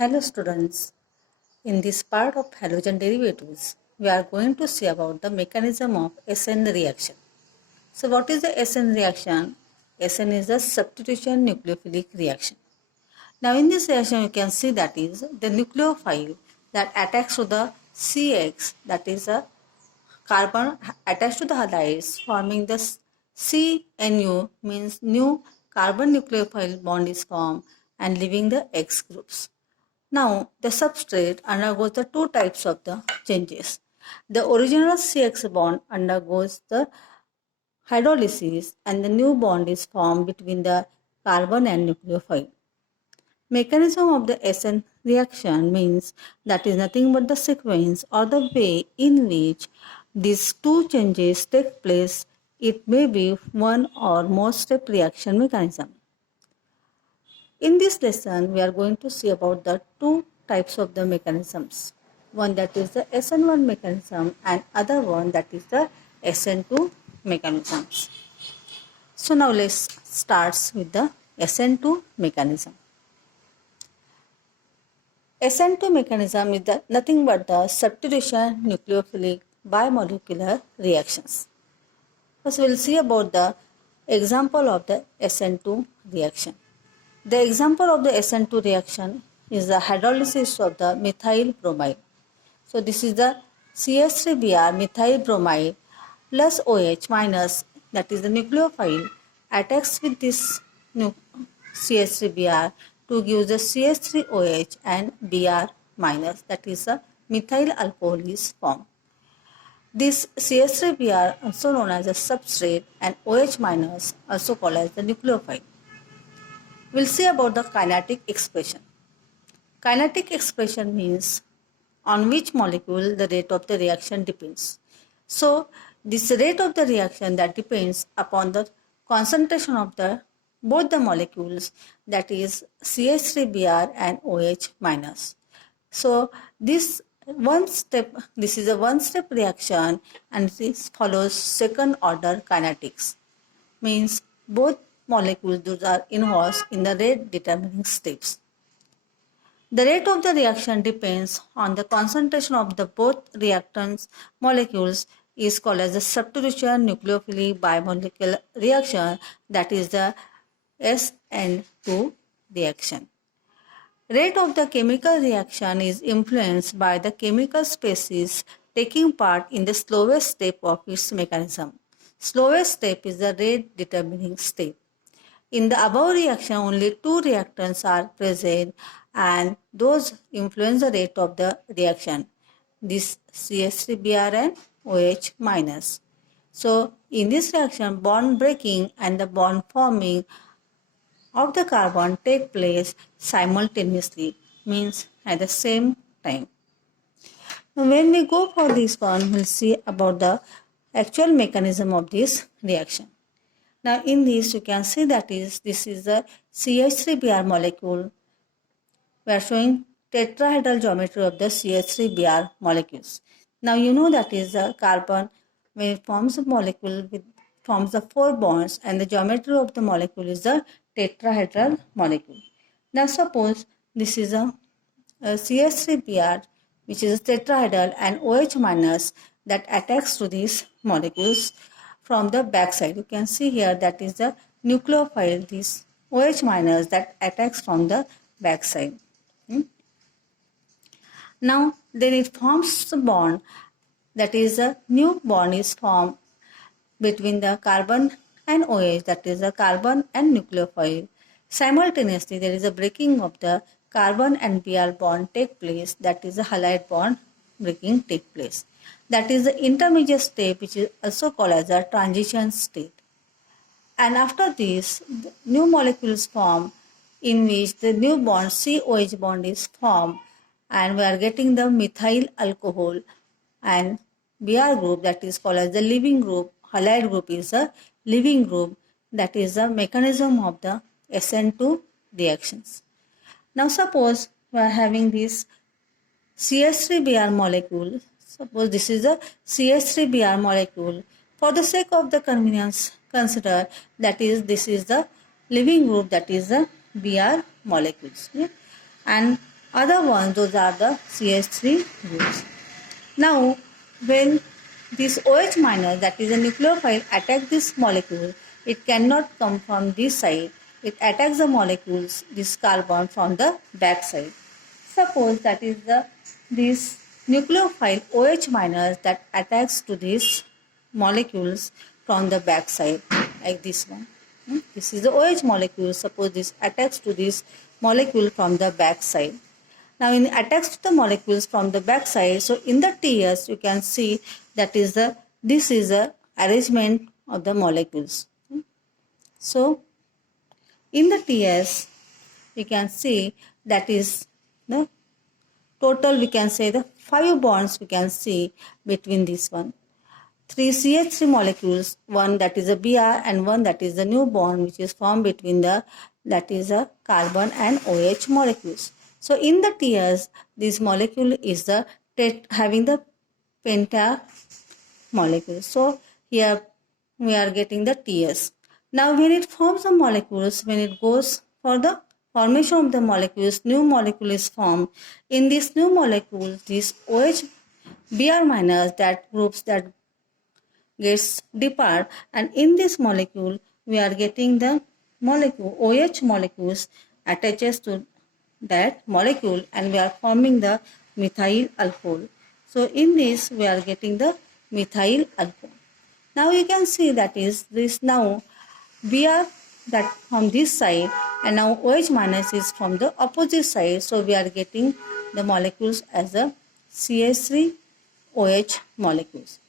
Hello students, in this part of halogen derivatives, we are going to see about the mechanism of SN reaction. So what is the SN reaction? SN is the substitution nucleophilic reaction. Now in this reaction you can see that is the nucleophile that attacks to the CX, that is a carbon attached to the halides, forming the CNU, means new carbon nucleophile bond is formed and leaving the X groups. Now, the substrate undergoes the two types of the changes. The original CX bond undergoes the hydrolysis and the new bond is formed between the carbon and nucleophile. Mechanism of the SN reaction means that is nothing but the sequence or the way in which these two changes take place. It may be one or more step reaction mechanism. In this lesson, we are going to see about the two types of the mechanisms. One that is the SN1 mechanism and other one that is the SN2 mechanisms. So now let's start with the SN2 mechanism. SN2 mechanism is nothing but the substitution nucleophilic bimolecular reactions. First we will see about the example of the SN2 reaction. The example of the SN2 reaction is the hydrolysis of the methyl bromide. So this is the CH3Br methyl bromide plus OH minus, that is the nucleophile, attacks with this CH3Br to give the CH3OH and Br minus, that is the methyl alcohol is formed. This CH3Br also known as a substrate and OH minus also called as the nucleophile. We'll see about the kinetic expression. Kinetic expression means on which molecule the rate of the reaction depends. So this rate of the reaction that depends upon the concentration of the both the molecules, that is CH3Br and OH minus. So this is a one step reaction and this follows second order kinetics, means both molecules those are involved in the rate determining steps. The rate of the reaction depends on the concentration of the both reactants molecules is called as the substitution nucleophilic bimolecular reaction, that is the SN2 reaction. Rate of the chemical reaction is influenced by the chemical species taking part in the slowest step of its mechanism. Slowest step is the rate determining step. In the above reaction, only two reactants are present and those influence the rate of the reaction. This CH3Br and OH minus. So in this reaction, bond breaking and the bond forming of the carbon take place simultaneously, means at the same time. When we go for this one, we'll see about the actual mechanism of this reaction. Now in this you can see that this is the CH3Br molecule. We are showing tetrahedral geometry of the CH3Br molecules. Now you know that is the carbon, when it forms a molecule, it forms the four bonds and the geometry of the molecule is the tetrahedral molecule. Now suppose this is a CH3Br which is a tetrahedral and OH minus that attacks to these molecules from the back side. You can see here that is the nucleophile, this OH minus that attacks from the back side. Now then it forms the bond, that is a new bond is formed between the carbon and OH, that is the carbon and nucleophile. Simultaneously there is a breaking of the carbon and Br bond take place, that is the halide bond breaking take place. That is the intermediate state which is also called as a transition state. And after this, the new molecules form in which the new bond COH bond is formed and we are getting the methyl alcohol and Br group, that is called as the leaving group. Halide group is a leaving group, that is the mechanism of the SN2 reactions. Now suppose we are having this CH3Br molecule. Suppose this is a CH3Br molecule. For the sake of the convenience, consider that is this is the leaving group, that is the Br molecules. And Other ones, those are the CH3 groups. Now, when this OH minus, that is a nucleophile, attack this molecule, it cannot come from this side. It attacks the molecules, this carbon, from the back side. Suppose that is this nucleophile OH minus that attacks to these molecules from the back side, like this one. This is the OH molecule. Suppose this attacks to this molecule from the back side. Now, in attacks to the molecules from the back side, so in the TS you can see that is this is the arrangement of the molecules. So, in the TS you can see that is the total, we can say the 5 bonds we can see between this one. 3 CH3 molecules, one that is a Br and one that is the new bond which is formed between the, that is a carbon and OH molecules. So in the TS, this molecule is the having the penta molecule. So here we are getting the TS. Now when it forms the molecules, when it goes for the formation of the molecules, new molecule is formed. In this new molecule, this OH Br minus, that groups that gets depart, and in this molecule we are getting the molecule OH molecules attaches to that molecule and we are forming the methyl alcohol. So in this we are getting the methyl alcohol. Now you can see that is this, now Br that from this side and now OH minus is from the opposite side. So we are getting the molecules as a CH3 OH molecules.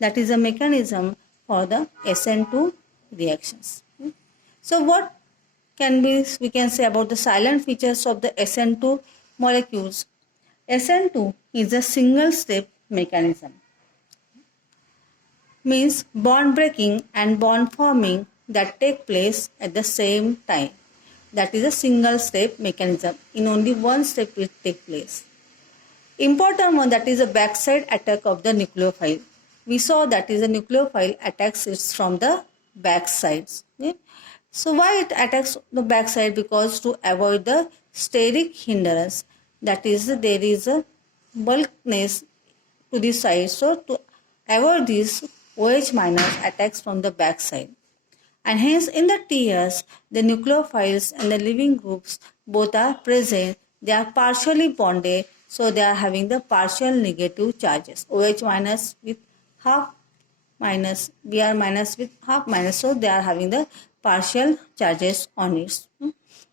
That is a mechanism for the SN2 reactions. So what can we can say about the silent features of the SN2 molecules? SN2 is a single step mechanism. Means bond breaking and bond forming that take place at the same time. That is a single step mechanism. In only one step it takes place. Important one, that is a backside attack of the nucleophile. We saw that is a nucleophile attacks it from the back sides. Okay? So why it attacks the back side? Because to avoid the steric hindrance, that is there is a bulkiness to the side. So to avoid this, OH minus attacks from the back side. And hence in the TS, the nucleophiles and the leaving groups both are present. They are partially bonded, so they are having the partial negative charges. OH minus with half minus, Br minus with half minus, so they are having the partial charges on it.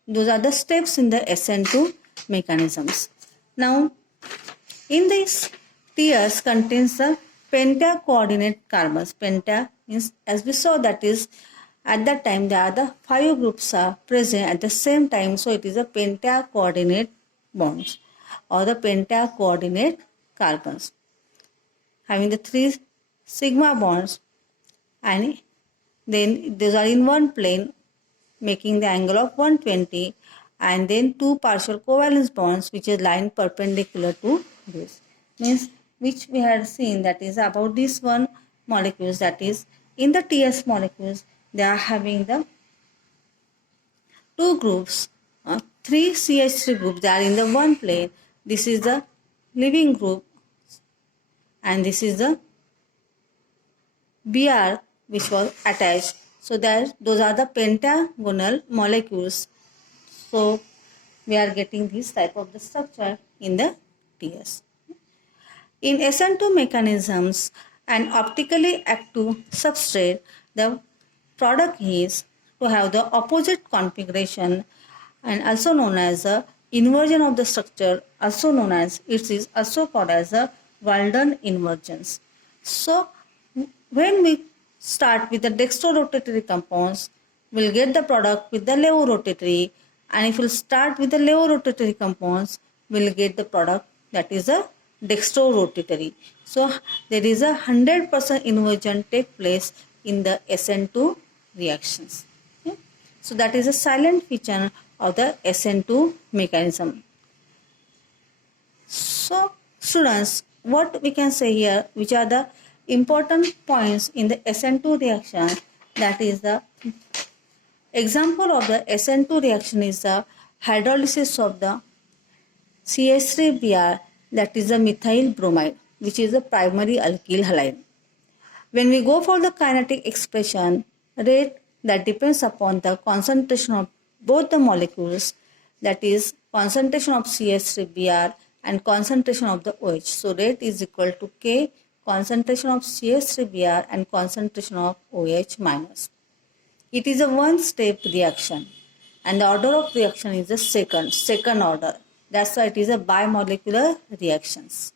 Those are the steps in the SN2 mechanisms. Now, in this TS contains the penta-coordinate carbons. Penta means, as we saw, that is at that time there are the 5 groups are present at the same time, so it is a penta-coordinate bonds or the penta-coordinate carbons having the 3 sigma bonds, and then those are in one plane making the angle of 120, and then 2 partial covalence bonds which is lying perpendicular to this. Means which we had seen, that is about this one molecules, that is in the TS molecules they are having the 2 groups, 3 CH3 groups, they are in the one plane. This is the leaving group and this is the Br which was attached. So that those are the pentagonal molecules. So we are getting this type of the structure in the TS. In SN2 mechanisms, an optically active substrate, the product is to have the opposite configuration and also known as the inversion of the structure, also known as, it is also called as a Walden inversions. So when we start with the dextrorotatory compounds, we'll get the product with the levorotatory, and if we'll start with the levorotatory compounds, we'll get the product that is a dextrorotatory. So there is a 100% inversion take place in the SN2 reactions. Okay? So that is a silent feature of the SN2 mechanism. So students, what we can say here, which are the important points in the SN2 reaction, that is the example of the SN2 reaction is the hydrolysis of the CH3Br, that is the methyl bromide, which is the primary alkyl halide. When we go for the kinetic expression, rate that depends upon the concentration of both the molecules, that is concentration of CH3Br and concentration of the OH. So rate is equal to K, concentration of CH3Br and concentration of OH minus. It is a one-step reaction and the order of reaction is the second order. That's why it is a bimolecular reactions.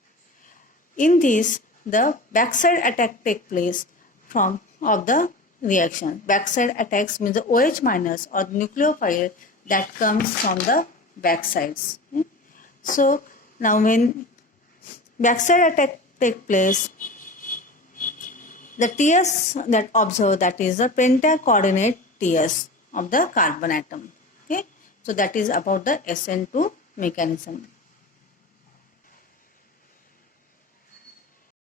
In this, the backside attack take place of the reaction. Backside attacks means the OH minus or the nucleophile that comes from the backsides. So now when backside attack take place, the TS that observe, that is the pentacoordinate TS of the carbon atom. Okay, so that is about the SN2 mechanism.